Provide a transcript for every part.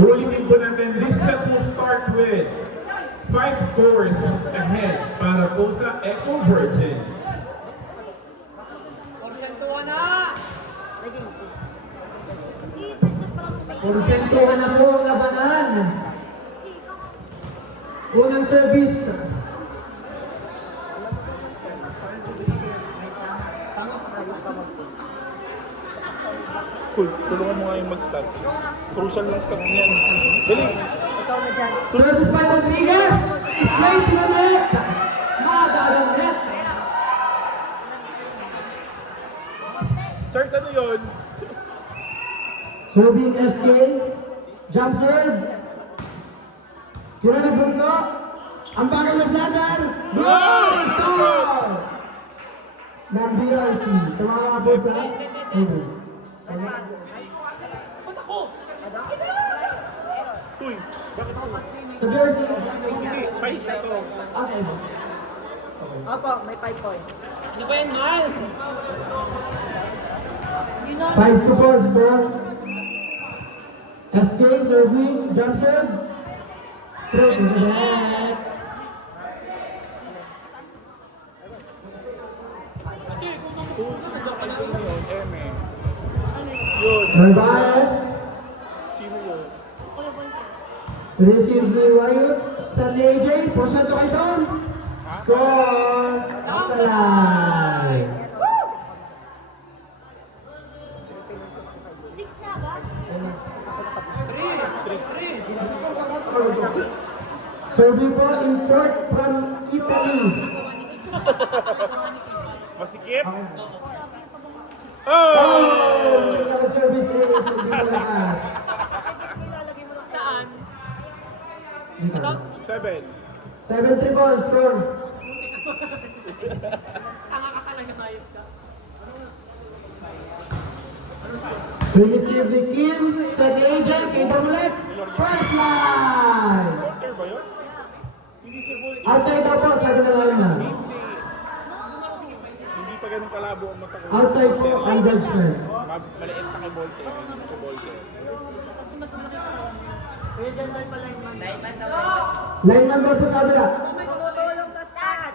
Ulitin po natin, this set will start with 5 scores ahead para po sa Eco Virgins. Porsentuhan na! Porsentuhan na po ang labanan. Unang service. Cool, tulungan mo nga yung mag-stats. Crucial lang stats niyan. Dali! Service by Rodriguez. Straight to the net. Nakadalang net. Charles, ano yun? Serving SK. Jump serve. Tira na bunso. Ang bagal na Zlatar. Goal! Stop! Ng BRC. Tumama po sa... Uy, bakit ako? Sa BRC. Hindi, fight na to. Okay. Opo, may 5 points. Ano ba yan, Miles? 5 to pause po. SK serving. Jump serve. Straight to the net. Yun. Narvaez. Sino yun? Receive the Riot. San AJ. Porsyento kay Tom. Score. Atalay. Serving po import from Italy. Masikip? Oh! Oh! Hindi ka mag-service release. Hindi malakas. Saan? Dito. 7. 7-3 po. Score. Tanga ka talaga, hayop ka. We receive the kill. San AJ. Kay Domlet. First line. Counter ba yun? Hindi si Bull. Outside daw po. Sabi na lang na. Hindi pa ganun kalabo ang mata ko. Outside po. Ang judgment. Maliit sa kay Volte. Hindi sa Volte. Lineman daw po sa kabila. May tumutulong sa stat.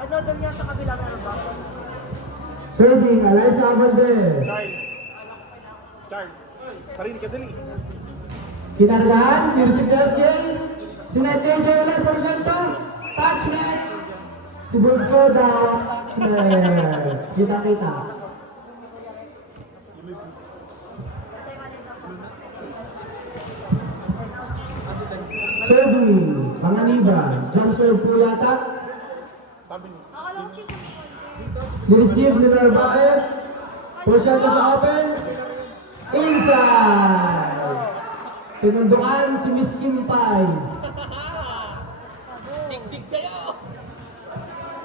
Ano doon yan sa kabila meron ba? Serving. Alaysa Valdez. Charles. Charles. Parinig ka, dali. Kinargaan. We receive the SK. Sinet AJ ulit. Porsyento. Touch net. Si Bulso daw. Kita-kita. Serving. Mga niba. Jump serve po yata. Sabi niyo. Ni-receive ni Narvaez. Porsyento sa open. Inside. Tinundukan si Miss Kimpay. Dig-dig kayo!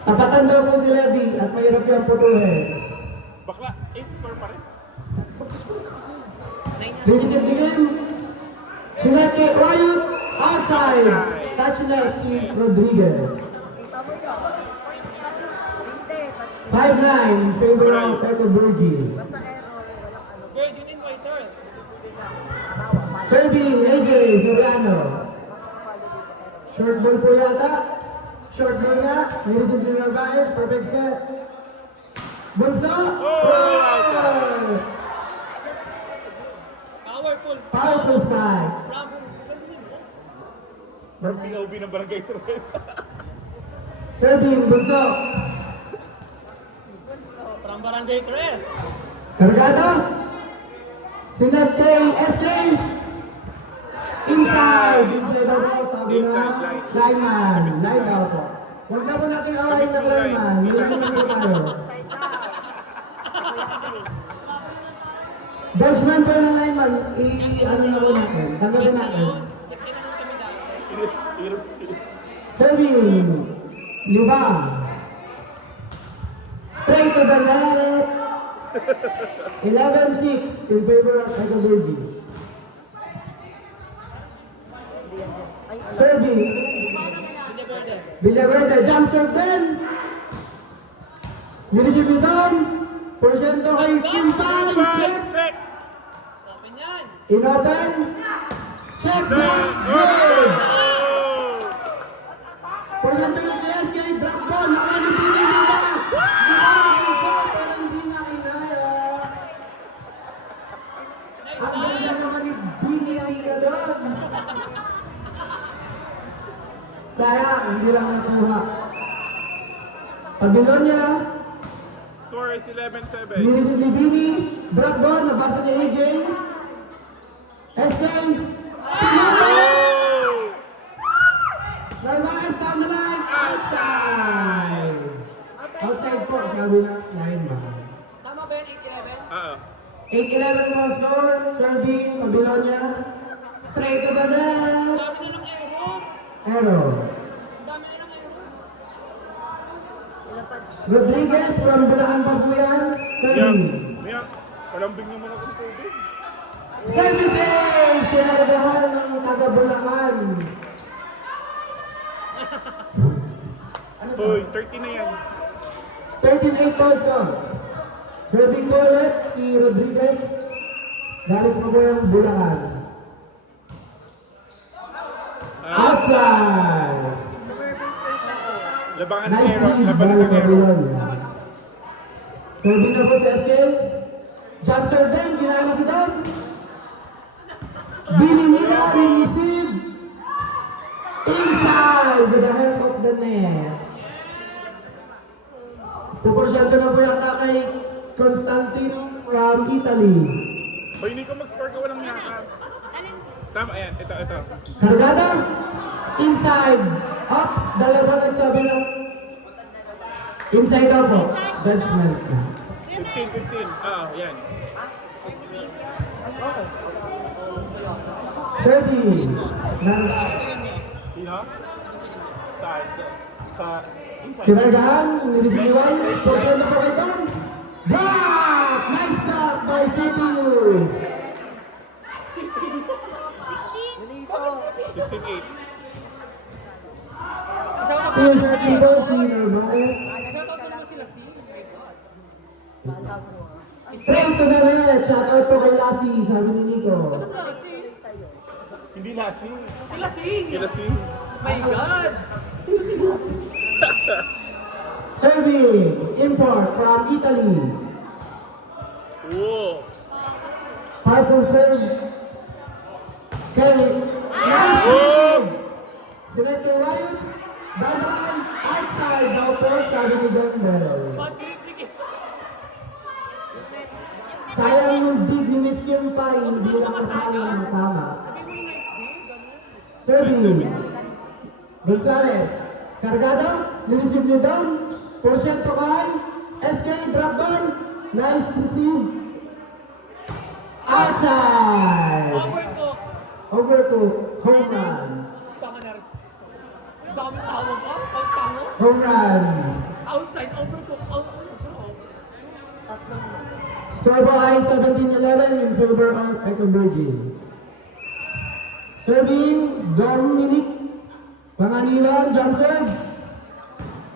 Tapatan daw po si Levy at mahirap yung putuhin. Bakla, 8 score pa rin. Ni-receive the game. Sinati Riot. Outside. Touch net si Rodriguez. 5-9 in favor of Eco Virgin. Virgin in pointers. Serving AJ Soriano. Short ball po yata. Short ball na. Ni-receive ni Narvaez. Perfect set. Bunso. Goal! Powerful. Powerful spike. Bravo. Parang POV ng Barangay Torres. Serving Bunso. From Barangay Crest. Kargado. Sinate SK. Inside. Inside daw po sabi na lineman. Line daw po. Huwag na po natin awayin ng lineman. Lineman na po tayo. Judgment po ng lineman. I-ano na po natin. Tanggapin natin. Serving. Libang. Straight to the net. 11-6 in favor of Eco Virgin. Serving. Villaverde. Jump serve then. Municipal down. Porsyento kay Kim Tan. Check. Open yan. Inopen. Check back. Good. Porsyento yung SK. Black ball. Nakanipili nila. Pero hindi na inaya. Ang ganda naman ni Binili ka doon. Sayang, hindi lang nakuha. Pabilonia. Score is 11-7. Nilisip ni Bini. Drop ball. Nabasa ni AJ. SK. Narvaez down the line. Outside. Outside po. Sabi na line ba? Tama ba yan, 8-11? Oo. 8-11 mo score. Serving. Pabilonia. Straight to the net. Dami na ng error. Error. Dami na ng error. Rodriguez from Bulacan Pabuyan. Miyak. Serving. Miyak. Palambing naman ako ng tubig. Services! Sinaragahan ng taga Bulacan. Ano sa? Hoy, 30 na yan. 13-8 goals ko. Serving ko ulit si Rodriguez. Galing pa po yung Bulacan. Outside! Labangan ng Nice error. lead by Labangan ng error. Babylonia. Serving na po si SK. Jump serve din, ginagawa si Don. Bininila, receive. Inside with the help of the net. 2% na po yata kay Constantino from Italy. Hoy, hindi ko mag-score ka walang yakap. Tama, ayan. Ito. Kargada, inside. Ups, dalawa nagsabi lang. Inside daw po. Judgment. 15. Yan. Serving. Sino? Saan? Sa inside. Kinagahan, nilisiway. Porsyento po kay Tom. Block! Nice stop by CPU. 16-8. Still serving po si Narvaez. Shoutout mo naman sila, Steve. Oh my God. Straight to the net. Shoutout po kay Lassie, sabi ni Nico. Ano ba kasi? Hindi lasing. Kilasing! Kilasing. My God! Sino si Lasing? Serving. Import from Italy. Whoa. Powerful serve. Kay Nice Whoa. serve. Select kay Riots. Babaan. Outside. Daw po, sabi ni John Bell. Sige. Sayang yung dig ni Miss Kim pa. Hindi lang kasama ng tama. Sabi mo yung nice day, gano'n. Serving. Gonzales. Cargado. Nireceive niyo down. Porsyento kay SK. Drop ball. Nice receive. Outside. Overcook. Over to home run. Tama na rin. Dami tawag ka? Pagtango? Home run. Outside, overcook. Scoreboard ay 17-11 in favor of Echo Virgin. Serving, Dominic Panganiban, jump serve.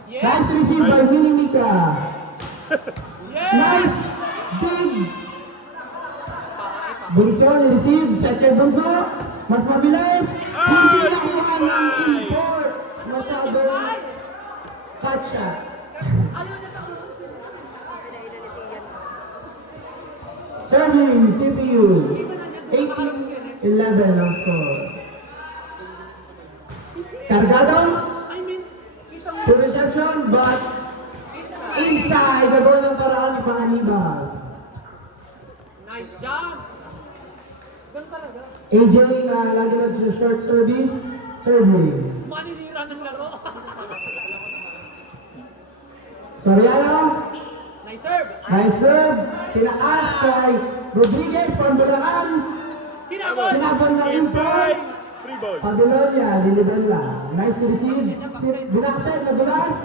Yes! Nice receive by Minimika. Yes! Nice dig. Bunso, ni-receive. Second Bunso. Mas mabilis. Hindi nakuha ng import. Masyadong cut shot. Ayaw niya tawag. Serving, CPU. 18-11 ang score. Cargado. I mean, isang To reception, but inside. Nagawa ng paraan ni Panganiban. nice job. Ganun talaga. AJ na lagi na sa short service. Serving. Maninira ng laro. Soriano. Nice serve. Nice serve. Tinaas kay Rodriguez from Bulacan. Hinabol. Tinapon ng import. Free ball. Pabilonia, liliban lang. Nice receive. Binakset na dulas.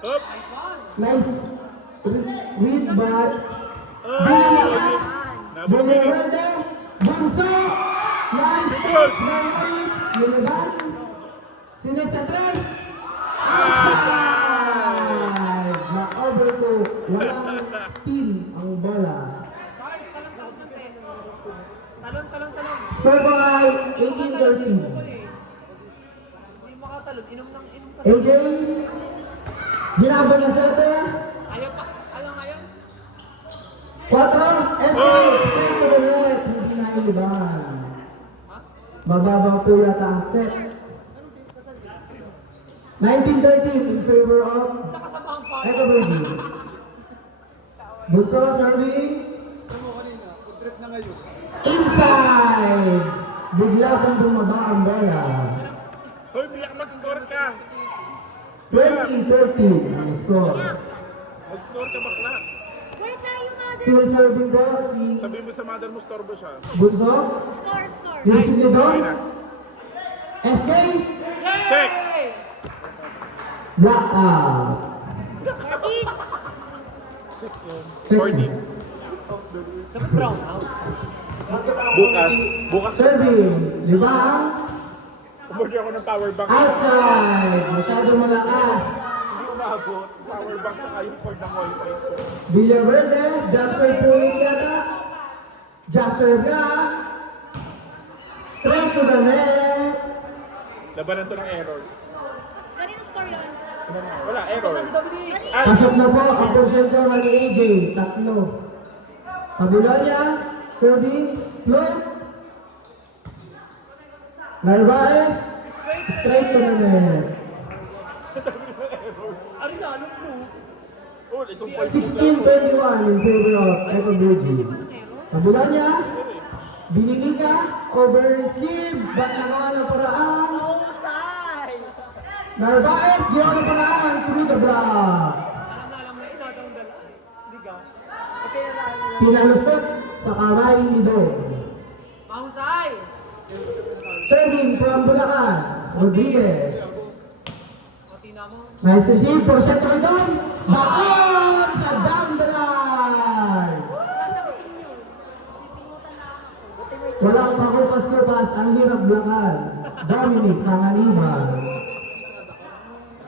Up. Nice read but Nabulbinig. Bulewede. Bunso. Nice touch by Reeves. Liliban. Sinet sa tres. Outside. Na-over to. Walang spin ang bola. Cars, talon-talon ng 10. Talon Score by 18-13. Hindi makatalog. Inom ng inom pa. AJ, ginabang na sete. Ayaw pa. Ano ngayon? 4, SK, straight to the net. Hindi na iban. Mababang po yata ang set. 19-13 in favor of Echo Birdie. Bunso, serving. Inside! Bigla pong bumaba ang bola. Hoy, biyak mag-score ka. 20-13 ang score. Mag-score ka bakla. Wait lang yung mother. Still serving po si Sabi mo sa mother mo, storbo siya. Bunso. Score, score. Nice to Okay na. SK. Check! Black out. 14. 40. Dapat brown out. Bukas. Serving. Libang. Umorder ako ng power bank. Outside. Masyadong malakas. Hindi umabot. Power bank saka yung cord ng wifi ko. Villaverde. Jump serve po ulit yata. Jump serve na. Straight to the net. Labanan to ng errors. Kanino score yun? Wala, error. Kanino? Pasok na po ang porsyento ni AJ. 3. Babylonia. Serving. Floyd. Narvaez. Straight to the net. Ari lalo po. Oh, itong point. 16-21 in favor of Echo Birdie. Babylonia. Binilika. Over receive. Ba't nakawa ng paraan? Mahusay! Narvaez. Ginawa ng paraan. Through the block. Alam na ikaw daw dala. Hindi ka. Okay na lang. Pinalusot sa kamay ni Dog. Mahusay! Serving from Bulacan. Rodriguez. Pati na mo. Nice receive. Porsyento rin doon. Baon sa down the line. Walang pakupas-kupas. Ang hirap Bulacan. Dominic Pangaliban.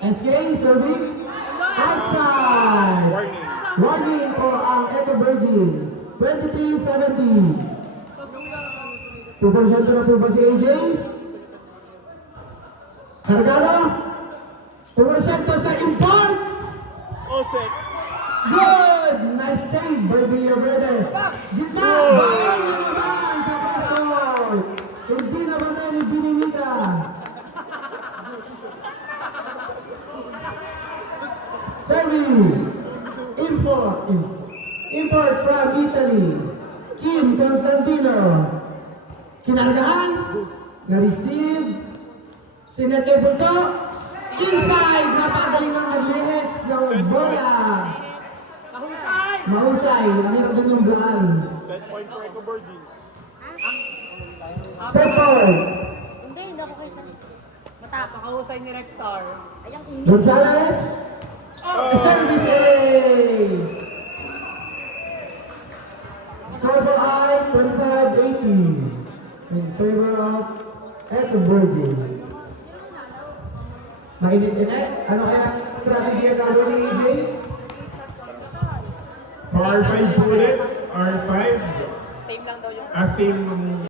SK serving. Outside. Warning. Warning po ang Echo Virgins. 23-17. Puporsyento na po ba si AJ? Cargado. Puporsyento sa import. Oh, check. Good! Nice save by Villaverde. Gitna! Bawal na naman sa pasol. Hindi na ba tayo ni Binimita? Serving. Import from Italy. Kim Constantino. Kinargahan. Na-receive. Sinete Bulso. Inside. Napagaling ng maglihis ng bola. Mahusay! Mahusay. Ang hirap din yung blaan. Set point for Echo Birdie. Set point. Hindi, hindi ako kita. Matapang. Makahusay ni Rexstar. Ayang init. Gonzalez. Services. Score by 25-18 in favor of Echo Birdie. Mainit-init. Ano kaya strategy ang gagawin ni AJ? R5 po ulit. R5. Same lang daw yung As in,